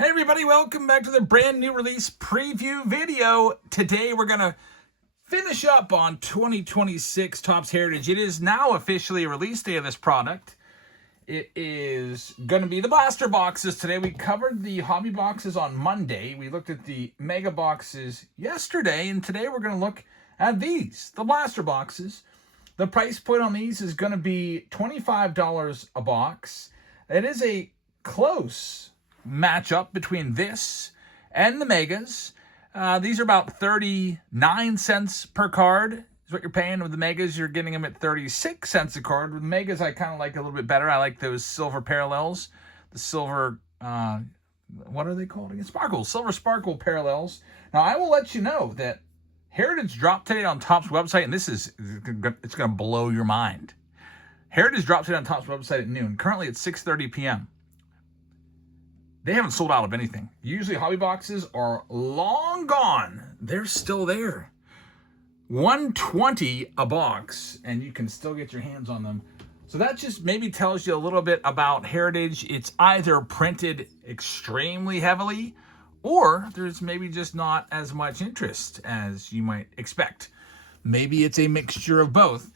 Hey everybody, welcome back to the brand new release preview video. Today we're going to finish up on 2026 Topps Heritage. It is now officially a release day of this product. It is going to be the blaster boxes today. We covered the hobby boxes on Monday. We looked at the mega boxes yesterday, and today we're going to look at these, the blaster boxes. The price point on these is going to be $25 a box. It is a close matchup between this and the megas. These are about 39 cents per card is what you're paying. With the megas, you're getting them at 36 cents a card. With the megas, I kind of like a little bit better. I like those silver parallels, the silver, what are they called again? Sparkles, silver sparkle parallels. Now, I will let you know that Heritage dropped today on Topps website, and it's going to blow your mind. Heritage dropped today on Topps website at noon. Currently at 6:30 p.m. They haven't sold out of anything. Usually hobby boxes are long gone. They're still there. $120 a box, and you can still get your hands on them. So that just maybe tells you a little bit about Heritage. It's either printed extremely heavily, or there's maybe just not as much interest as you might expect. Maybe it's a mixture of both.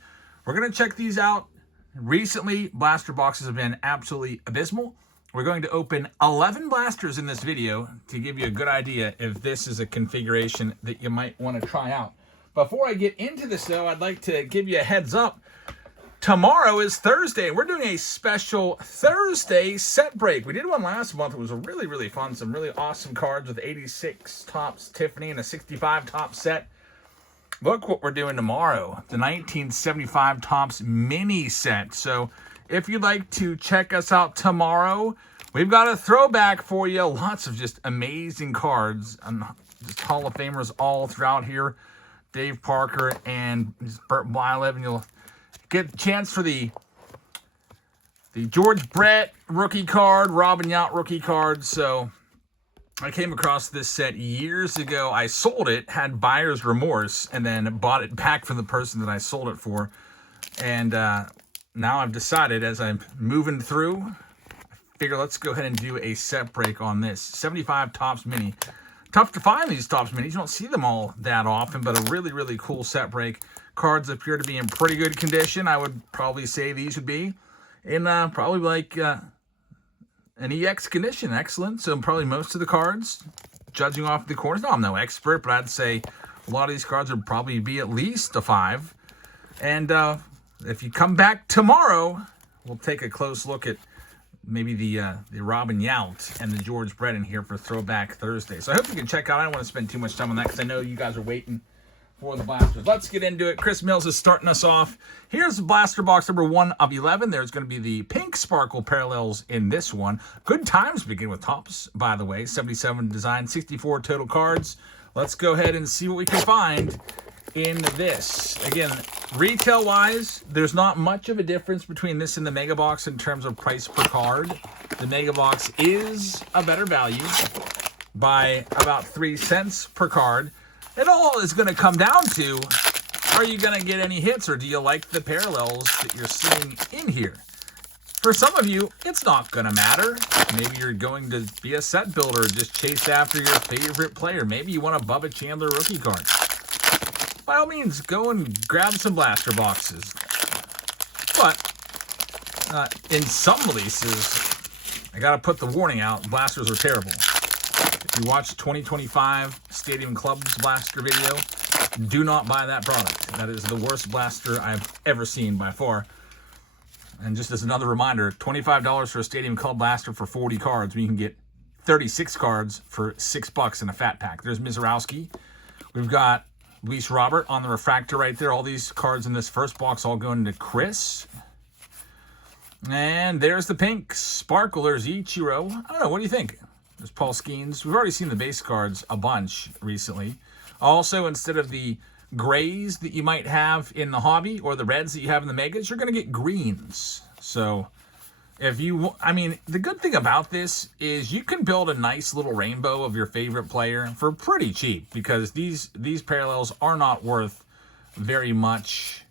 We're going to check these out. Recently, blaster boxes have been absolutely abysmal. We're going to open 11 blasters in this video to give you a good idea if this is a configuration that you might want to try out. Before I get into this, though, I'd like to give you a heads up. Tomorrow is Thursday. We're doing a special Thursday set break. We did one last month. It was really, really fun. Some really awesome cards with 86 Topps Tiffany and a 65 Topps set. Look what we're doing tomorrow. The 1975 Topps mini set. So if you'd like to check us out tomorrow, we've got a throwback for you. Lots of just amazing cards and just Hall of Famers all throughout here. Dave Parker and Burt Blylev, and you'll get a chance for the George Brett rookie card, Robin Yount rookie card. So I came across this set years ago. I sold it, had buyer's remorse, and then bought it back from the person that I sold it for. And now I've decided, as I'm moving through, I figure let's go ahead and do a set break on this. 75 Topps Mini. Tough to find these Topps Minis. You don't see them all that often, but a really, really cool set break. Cards appear to be in pretty good condition. I would probably say these would be in probably like an EX condition. Excellent. So probably most of the cards, judging off the corners. No, I'm no expert, but I'd say a lot of these cards would probably be at least a 5. And if you come back tomorrow, we'll take a close look at maybe the Robin Yount and the George Brett in here for Throwback Thursday. So I hope you can check out. I don't want to spend too much time on that because I know you guys are waiting for the blasters. Let's get into it. Chris Mills is starting us off. Here's blaster box number 1 of 11. There's going to be the pink sparkle parallels in this one. Good times begin with Topps, by the way. 77 design, 64 total cards. Let's go ahead and see what we can find in this. Again, retail-wise, there's not much of a difference between this and the Mega Box in terms of price per card. The Mega Box is a better value by about 3 cents per card. It all is going to come down to, are you going to get any hits, or do you like the parallels that you're seeing in here? For some of you, it's not going to matter. Maybe you're going to be a set builder, just chase after your favorite player. Maybe you want a Bubba Chandler rookie card. By all means, go and grab some blaster boxes. But in some releases, I got to put the warning out, blasters are terrible. If you watch 2025 Stadium Club's blaster video, do not buy that product. That is the worst blaster I've ever seen by far. And just as another reminder, $25 for a Stadium Club blaster for 40 cards, when you can get 36 cards for $6 in a fat pack. There's Mizorowski. We've got Luis Robert on the refractor right there. All these cards in this first box all going to Chris. And there's the pink sparkle. There's Ichiro. I don't know. What do you think? There's Paul Skeens. We've already seen the base cards a bunch recently. Also, instead of the grays that you might have in the hobby or the reds that you have in the megas, you're going to get greens. So if you, I mean, the good thing about this is you can build a nice little rainbow of your favorite player for pretty cheap, because these parallels are not worth very much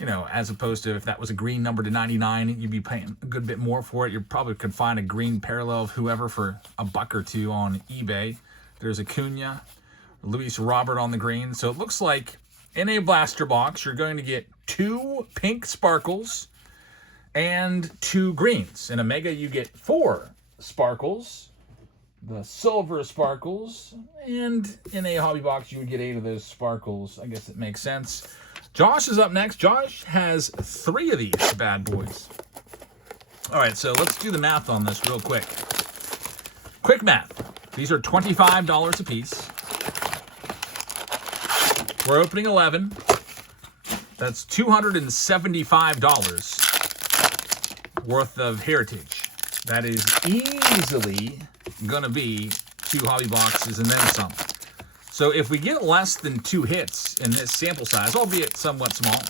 You know, as opposed to if that was a green number to 99, you'd be paying a good bit more for it. You probably could find a green parallel of whoever for $1 or $2 on eBay. There's Acuna, Luis Robert on the green. So it looks like in a blaster box, you're going to get 2 pink sparkles and 2 greens. In a mega, you get 4 sparkles, the silver sparkles, and in a hobby box, you would get 8 of those sparkles. I guess it makes sense. Josh is up next. Josh has 3 of these bad boys. All right, so let's do the math on this real quick. Quick math. These are $25 a piece. We're opening 11. That's $275 worth of Heritage. That is easily going to be 2 hobby boxes and then some. So if we get less than 2 hits in this sample size, albeit somewhat small,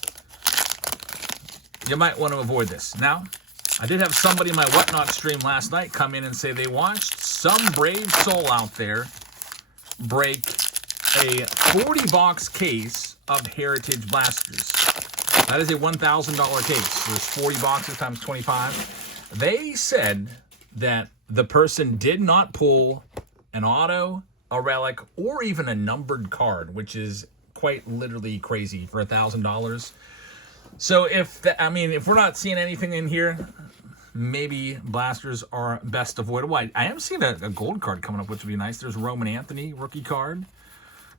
you might want to avoid this. Now, I did have somebody in my Whatnot stream last night come in and say they watched some brave soul out there break a 40-box case of Heritage blasters. That is a $1,000 case. There's 40 boxes times 25. They said that the person did not pull an auto, a relic, or even a numbered card, which is quite literally crazy for $1,000. So if we're not seeing anything in here, maybe blasters are best avoidable. I am seeing a gold card coming up, which would be nice. There's Roman Anthony rookie card.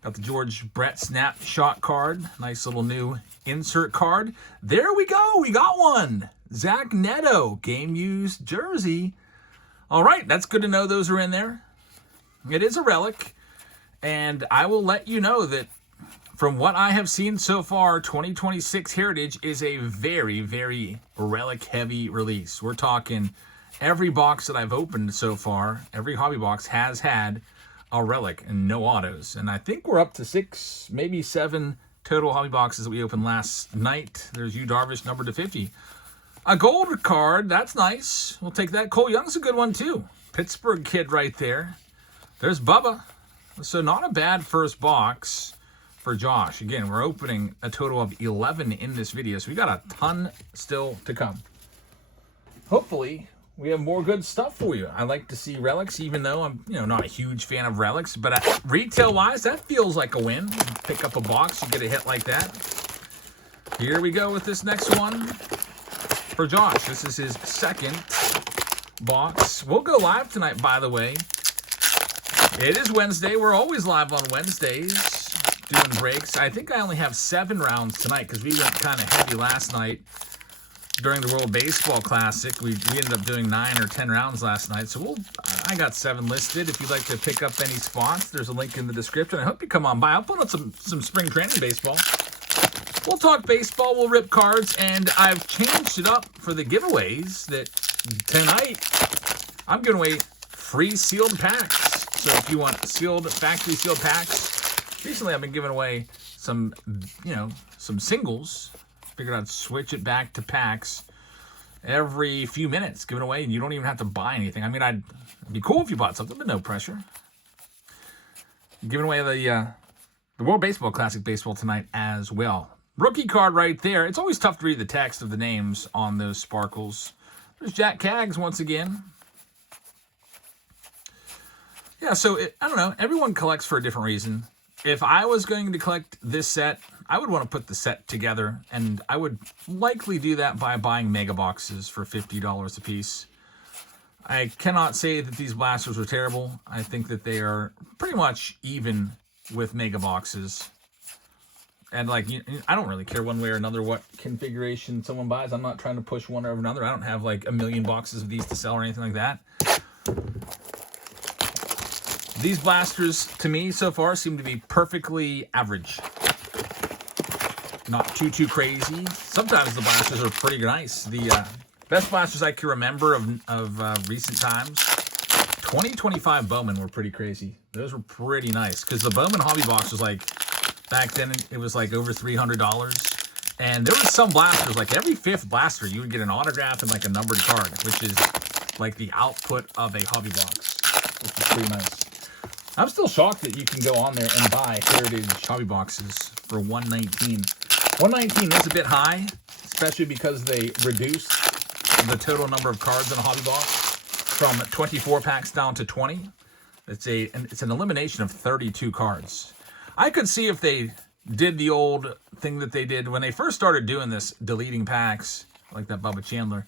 Got the George Brett snapshot card. Nice little new insert card. There we go. We got one. Zach Neto game used jersey. All right, that's good to know those are in there. It is a relic, and I will let you know that from what I have seen so far, 2026 Heritage is a very, very relic-heavy release. We're talking every box that I've opened so far, every hobby box has had a relic and no autos. And I think we're up to 6, maybe 7 total hobby boxes that we opened last night. There's Yu Darvish, numbered to 50. A gold card, that's nice. We'll take that. Cole Young's a good one, too. Pittsburgh kid right there. There's Bubba. So not a bad first box for Josh. Again, we're opening a total of 11 in this video, so we got a ton still to come. Hopefully, we have more good stuff for you. I like to see relics, even though I'm not a huge fan of relics, but retail-wise, that feels like a win. You pick up a box, you get a hit like that. Here we go with this next one for Josh. This is his second box. We'll go live tonight, by the way. It is Wednesday. We're always live on Wednesdays doing breaks. I think I only have 7 rounds tonight because we went kind of heavy last night during the World Baseball Classic. We ended up doing 9 or 10 rounds last night. So I got 7 listed. If you'd like to pick up any spots, there's a link in the description. I hope you come on by. I'll put on some spring training baseball. We'll talk baseball. We'll rip cards. And I've changed it up for the giveaways that tonight I'm giving away free sealed packs. So if you want factory sealed packs, recently I've been giving away some singles. Figured I'd switch it back to packs every few minutes, giving away, and you don't even have to buy anything. I mean, it'd be cool if you bought something, but no pressure. Giving away the World Baseball Classic baseball tonight as well. Rookie card right there. It's always tough to read the text of the names on those sparkles. There's Jack Kaggs once again. Yeah, so I don't know. Everyone collects for a different reason. If I was going to collect this set, I would want to put the set together, and I would likely do that by buying mega boxes for $50 a piece. I cannot say that these blasters are terrible. I think that they are pretty much even with mega boxes. And I don't really care one way or another what configuration someone buys. I'm not trying to push one over another. I don't have like a million boxes of these to sell or anything like that. These blasters, to me, so far, seem to be perfectly average. Not too crazy. Sometimes the blasters are pretty nice. The best blasters I can remember of recent times, 2025 Bowman were pretty crazy. Those were pretty nice. Because the Bowman hobby box was like, back then, it was like over $300. And there were some blasters, like every 5th blaster, you would get an autograph and like a numbered card, which is like the output of a hobby box, which is pretty nice. I'm still shocked that you can go on there and buy Heritage hobby boxes for $119. 119 is a bit high, especially because they reduced the total number of cards in a hobby box from 24 packs down to 20. It's an elimination of 32 cards. I could see if they did the old thing that they did when they first started doing this, deleting packs, like that Bubba Chandler.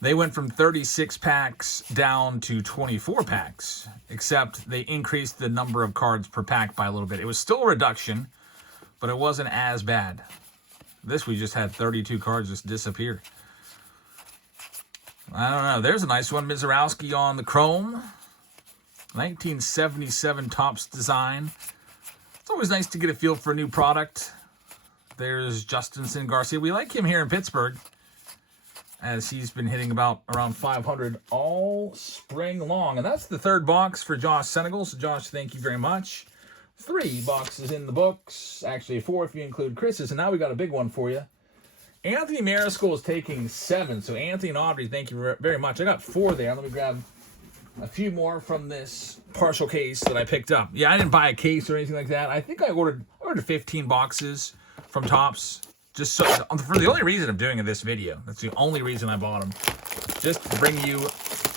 They went from 36 packs down to 24 packs, except they increased the number of cards per pack by a little bit. It was still a reduction, but it wasn't as bad. This, we just had 32 cards just disappear. I don't know. There's a nice one. Mizorowski on the chrome. 1977 Topps design. It's always nice to get a feel for a new product. There's Justinson Garcia. We like him here in Pittsburgh, as he's been hitting around 500 all spring long. And that's the third box for Josh Senegal. So, Josh, thank you very much. 3 boxes in the books. Actually, 4 if you include Chris's. And now we got a big one for you. Anthony Mariscal is taking 7. So, Anthony and Audrey, thank you very much. I got 4 there. Let me grab a few more from this partial case that I picked up. Yeah, I didn't buy a case or anything like that. I think I ordered 15 boxes from Topps, just so, for the only reason of doing this video. That's the only reason I bought them, just to bring you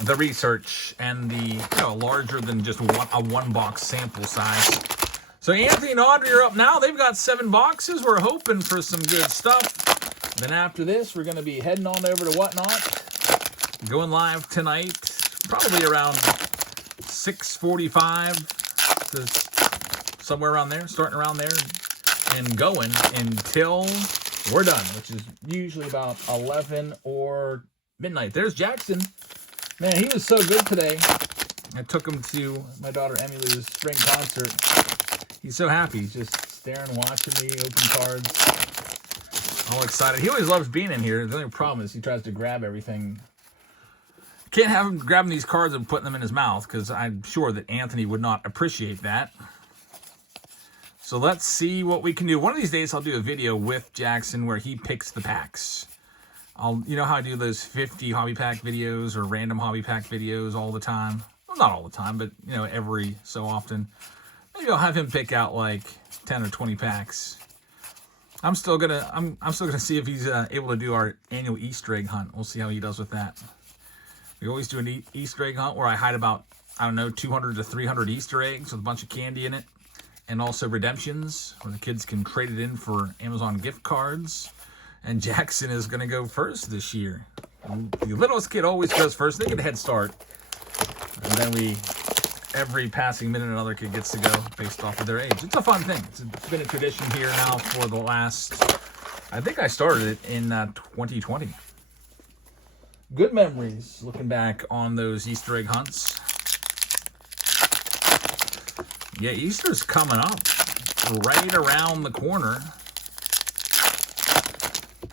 the research and the larger than just a one box sample size. So Anthony and Audrey are up now. They've got 7 boxes. We're hoping for some good stuff. Then after this, we're going to be heading on over to Whatnot, going live tonight, probably around 6:45 to somewhere around there, starting around there and going until we're done, which is usually about 11 or midnight. There's Jackson. Man, he was so good today. I took him to my daughter Emily's spring concert. He's so happy. He's just staring, watching me open cards. All excited. He always loves being in here. The only problem is he tries to grab everything. Can't have him grabbing these cards and putting them in his mouth, because I'm sure that Anthony would not appreciate that. So let's see what we can do. One of these days I'll do a video with Jackson where he picks the packs. You know how I do those 50 hobby pack videos or random hobby pack videos all the time? Well, not all the time, but every so often. Maybe I'll have him pick out like 10 or 20 packs. I'm still gonna see if he's able to do our annual Easter egg hunt. We'll see how he does with that. We always do an Easter egg hunt where I hide about, 200 to 300 Easter eggs with a bunch of candy in it. And also redemptions, where the kids can trade it in for Amazon gift cards. And Jackson is going to go first this year. The littlest kid always goes first. They get a head start. And then every passing minute, another kid gets to go based off of their age. It's a fun thing. It's been a tradition here now for the last, I think I started it in 2020. Good memories looking back on those Easter egg hunts. Yeah, Easter's coming up right around the corner.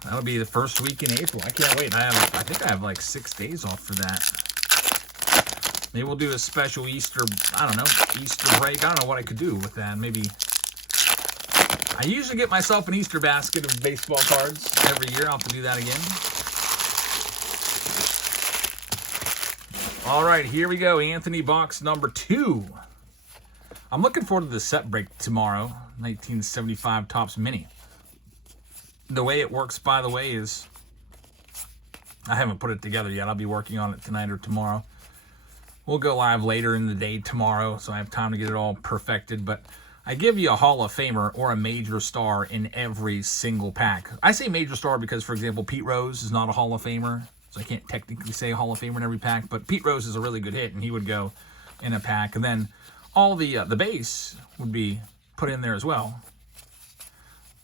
That'll be the first week in April. I can't wait. I think I have like 6 days off for that. Maybe we'll do a special Easter, Easter break. I don't know what I could do with that. Maybe I usually get myself an Easter basket of baseball cards every year. I'll have to do that again. All right, here we go. Anthony box number 2. I'm looking forward to the set break tomorrow. 1975 Topps Mini. The way it works, by the way, is I haven't put it together yet. I'll be working on it tonight or tomorrow. We'll go live later in the day tomorrow, so I have time to get it all perfected. But I give you a Hall of Famer or a major star in every single pack. I say major star because, for example, Pete Rose is not a Hall of Famer, so I can't technically say Hall of Famer in every pack. But Pete Rose is a really good hit, and he would go in a pack. And then all the base would be put in there as well.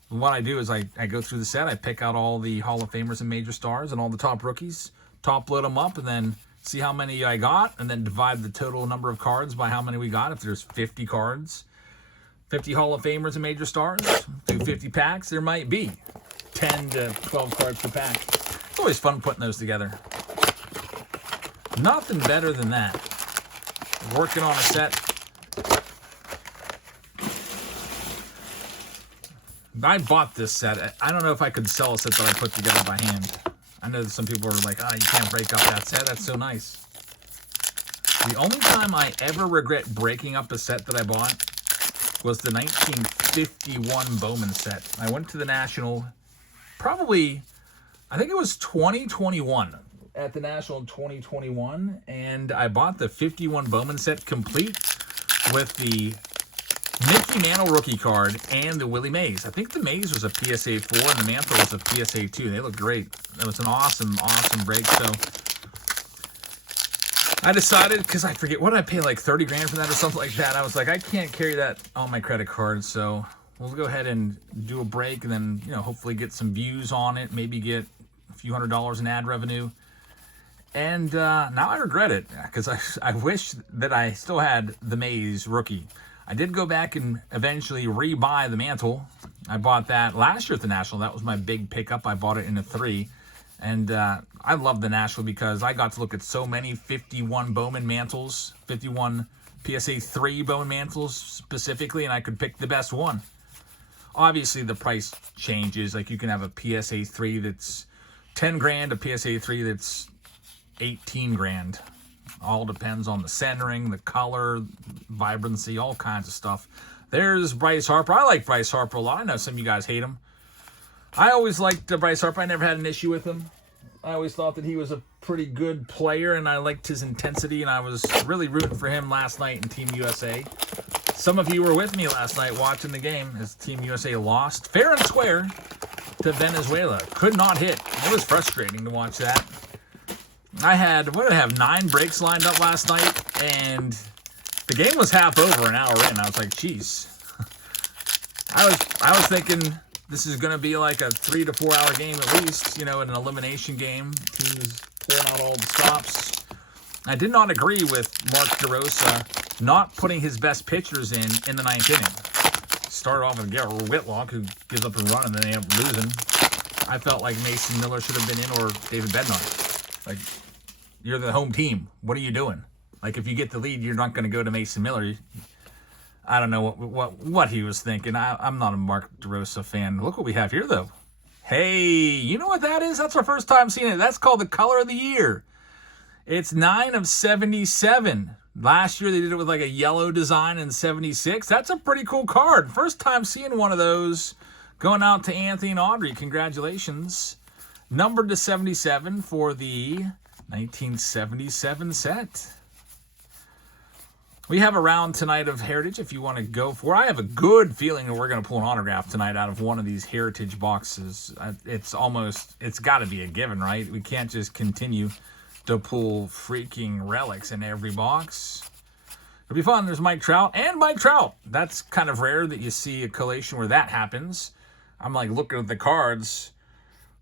What I do is I go through the set, I pick out all the Hall of Famers and major stars and all the top rookies, top load them up, and then see how many I got, and then divide the total number of cards by how many we got. If there's 50 cards, 50 Hall of Famers and major stars, do 50 packs, there might be 10 to 12 cards per pack. It's always fun putting those together. Nothing better than that. Working on a set. I bought this set. I don't know if I could sell a set that I put together by hand. I know that some people are like, you can't break up that set. That's so nice. The only time I ever regret breaking up a set that I bought was the 1951 Bowman set. I went to the National probably, I think it was 2021. At the National in 2021, and I bought the 51 Bowman set complete with the Mickey Mantle rookie card and the Willie Mays. I think the Mays was a PSA 4 and the Mantle was a PSA 2. They looked great. It was an awesome, awesome break. So I decided, because I forget, what did I pay, like 30 grand for that or something like that? I was like, I can't carry that on my credit card, so we'll go ahead and do a break and then, you know, hopefully get some views on it, maybe get a few $100s in ad revenue. And now I regret it, because I wish that I still had the Mays rookie. I did go back and eventually rebuy the Mantle. I bought that last year at the National. That was my big pickup. I bought it in a 3. And I love the National because I got to look at so many 51 Bowman Mantles, 51 PSA 3 Bowman Mantles specifically, and I could pick the best one. Obviously, the price changes. Like, you can have a PSA 3 that's 10 grand, a PSA 3 that's 18 grand. All depends on the centering, the color, vibrancy, all kinds of stuff. There's Bryce Harper. I like Bryce Harper a lot. I know some of you guys hate him. I always liked Bryce Harper. I never had an issue with him. I always thought that he was a pretty good player, and I liked his intensity, and I was really rooting for him last night in Team USA. Some of you were with me last night watching the game as Team USA lost fair and square to Venezuela. Could not hit. It was frustrating to watch that. I had, what did I have, 9 breaks lined up last night, and the game was half over an hour in. I was like, geez. I was thinking this is going to be like a 3 to 4 hour game at least, you know, an elimination game. Team is pulling out all the stops. I did not agree with Mark DeRosa not putting his best pitchers in the 9th inning. Started off with Garrett Whitlock, who gives up and run, and then they end up losing. I felt like Mason Miller should have been in, or David Bednar. Like, you're the home team. What are you doing? Like, if you get the lead, you're not going to go to Mason Miller. I don't know what he was thinking. I'm not a Mark DeRosa fan. Look what we have here, though. Hey, you know what that is? That's our first time seeing it. That's called the Color of the Year. It's 9 of 77. Last year, they did it with like a yellow design in 76. That's a pretty cool card. First time seeing one of those. Going out to Anthony and Audrey. Congratulations. Numbered to 77 for the 1977 set. We have a round tonight of Heritage if you want to go for it. I have a good feeling that we're going to pull an autograph tonight out of one of these Heritage boxes. It's got to be a given, right? We can't just continue to pull freaking relics in every box. It'll be fun. There's Mike Trout and Mike Trout. That's kind of rare that you see a collation where that happens. I'm like looking at the cards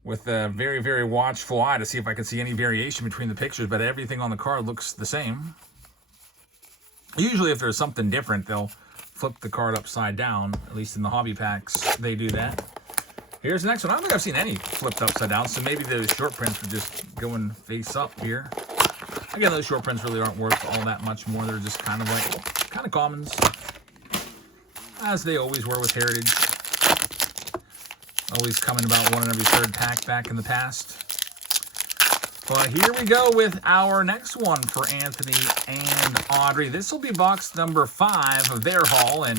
with a very, very watchful eye to see if I can see any variation between the pictures, but everything on the card looks the same. Usually if there's something different, they'll flip the card upside down. At least in the hobby packs, they do that. Here's the next one. I don't think I've seen any flipped upside down, so maybe those short prints are just going face up here. Again, those short prints really aren't worth all that much more. They're just kind of commons, as they always were with Heritage. Always coming about 1 in every 3rd pack back in the past. But here we go with our next one for Anthony and Audrey. This will be box number 5 of their haul and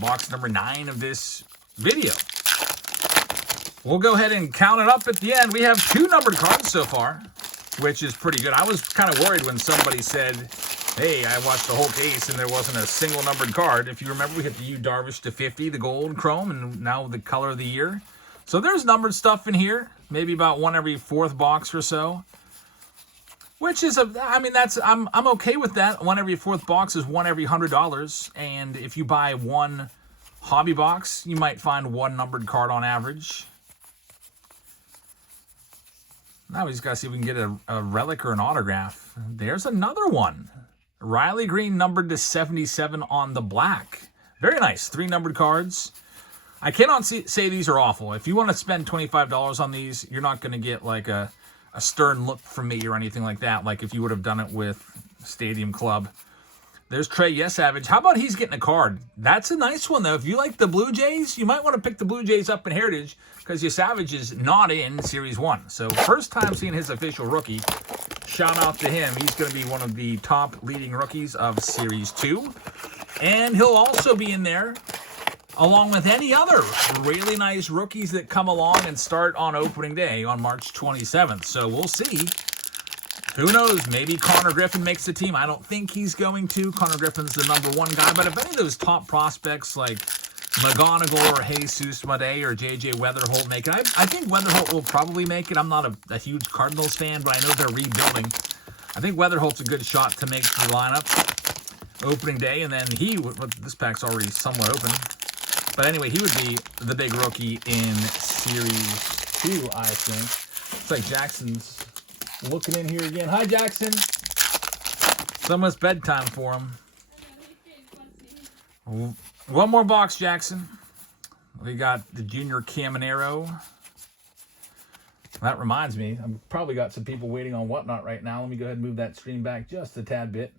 box number 9 of this video. We'll go ahead and count it up at the end. We have 2 numbered cards so far, which is pretty good. I was kind of worried when somebody said, hey, I watched the whole case and there wasn't a single numbered card. If you remember, we hit the Yu Darvish to 50, the gold chrome, and now the Color of the Year. So there's numbered stuff in here, maybe about 1 every 4th box or so. Which is I'm okay with that. 1 every 4th box is 1 every $100. And if you buy 1 hobby box, you might find 1 numbered card on average. Now we just got to see if we can get a relic or an autograph. There's another one. Riley Green numbered to 77 on the black. Very nice. 3 numbered cards. I cannot say these are awful. If you want to spend $25 on these, you're not going to get like a stern look from me or anything like that, like if you would have done it with Stadium Club. There's Trey Yesavage. How about he's getting a card? That's a nice one, though. If you like the Blue Jays, you might want to pick the Blue Jays up in Heritage because Yesavage is not in Series 1. So first time seeing his official rookie. Shout out to him. He's going to be one of the top leading rookies of Series 2. And he'll also be in there along with any other really nice rookies that come along and start on opening day on March 27th. So we'll see. Who knows? Maybe Connor Griffin makes the team. I don't think he's going to. Connor Griffin's the #1 guy. But if any of those top prospects like McGonigal or Jesus Madej or J.J. Weatherholt make it, I think Weatherholt will probably make it. I'm not a huge Cardinals fan, but I know they're rebuilding. I think Weatherholt's a good shot to make the lineup opening day. And then this pack's already somewhat open. But anyway, he would be the big rookie in Series 2, I think. Looks like Jackson's looking in here again. Hi, Jackson. It's almost bedtime for him. One more box, Jackson. We got the Junior Caminero. That reminds me, I've probably got some people waiting on Whatnot right now. Let me go ahead and move that stream back just a tad bit.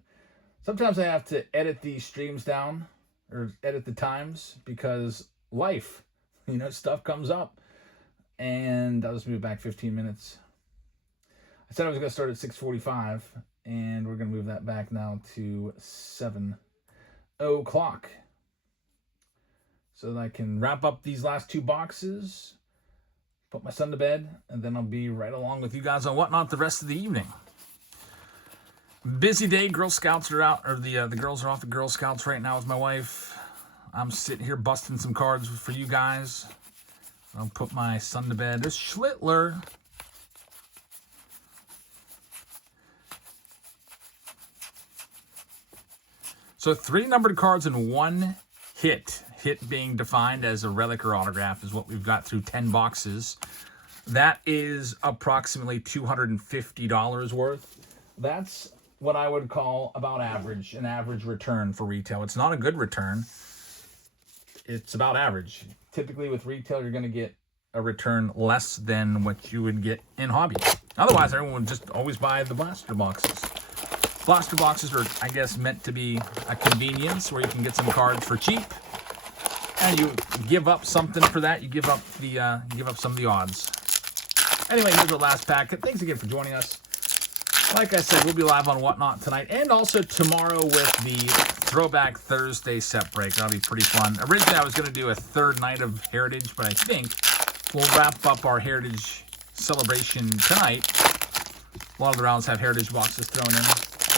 Sometimes I have to edit these streams down or edit the times because life, stuff comes up. And I'll just move back 15 minutes. I said I was going to start at 6:45, and we're going to move that back now to 7 o'clock. So that I can wrap up these last 2 boxes, put my son to bed, and then I'll be right along with you guys on Whatnot the rest of the evening. Busy day. Girl Scouts are out, or the girls are off at Girl Scouts right now with my wife. I'm sitting here busting some cards for you guys. I'll put my son to bed. There's Schlittler. So 3 numbered cards in 1 hit. Hit being defined as a relic or autograph is what we've got through 10 boxes. That is approximately $250 worth. That's what I would call about average, an average return for retail. It's not a good return. It's about average. Typically with retail, you're going to get a return less than what you would get in hobby. Otherwise, everyone would just always buy the blaster boxes. Blaster boxes are, I guess, meant to be a convenience where you can get some cards for cheap, and you give up something for that. You give up some of the odds. Anyway, here's the last pack. Thanks again for joining us. Like I said, we'll be live on Whatnot tonight and also tomorrow with the Throwback Thursday set break. That'll be pretty fun. Originally, I was going to do a 3rd night of Heritage, but I think we'll wrap up our Heritage celebration tonight. A lot of the rounds have Heritage boxes thrown in.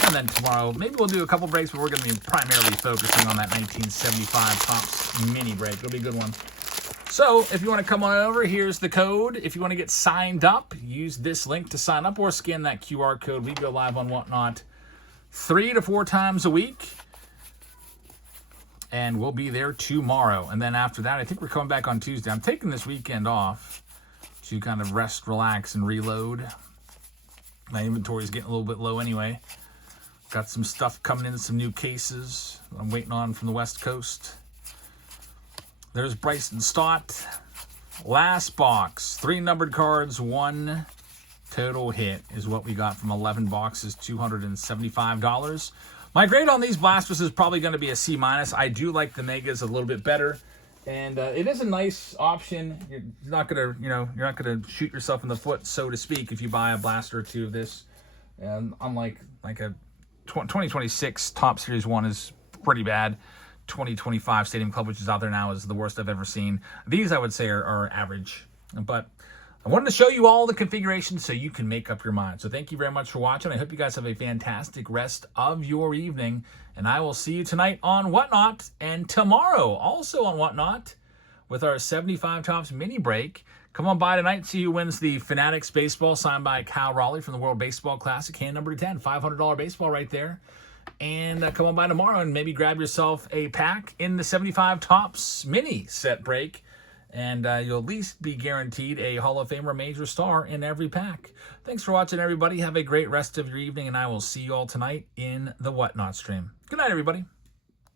And then tomorrow, maybe we'll do a couple breaks, but we're going to be primarily focusing on that 1975 Topps mini break. It'll be a good one. So if you want to come on over, here's the code. If you want to get signed up, use this link to sign up or scan that QR code. We go live on Whatnot 3 to 4 times a week. And we'll be there tomorrow. And then after that, I think we're coming back on Tuesday. I'm taking this weekend off to kind of rest, relax, and reload. My inventory is getting a little bit low anyway. Got some stuff coming in, some new cases I'm waiting on from the West Coast. There's Bryson Stott. Last box. 3 numbered cards, 1 total hit is what we got from 11 boxes, $275. My grade on these blasters is probably going to be a C-. I do like the Megas a little bit better. And it is a nice option. You're not going to, you're not going to shoot yourself in the foot, so to speak, if you buy a blaster or 2 of this. And unlike a 2026 Top Series 1 is pretty bad. 2025 Stadium Club, which is out there now, is the worst I've ever seen. These, I would say, are average. But I wanted to show you all the configurations so you can make up your mind. So thank you very much for watching. I hope you guys have a fantastic rest of your evening. And I will see you tonight on Whatnot and tomorrow also on Whatnot with our 75 Topps mini break. Come on by tonight, see who wins the Fanatics baseball signed by Kyle Raleigh from the World Baseball Classic. Hand number 10, $500 baseball right there. And come on by tomorrow and maybe grab yourself a pack in the 75 Topps mini set break. And you'll at least be guaranteed a Hall of Famer major star in every pack. Thanks for watching, everybody. Have a great rest of your evening, and I will see you all tonight in the Whatnot stream. Good night, everybody.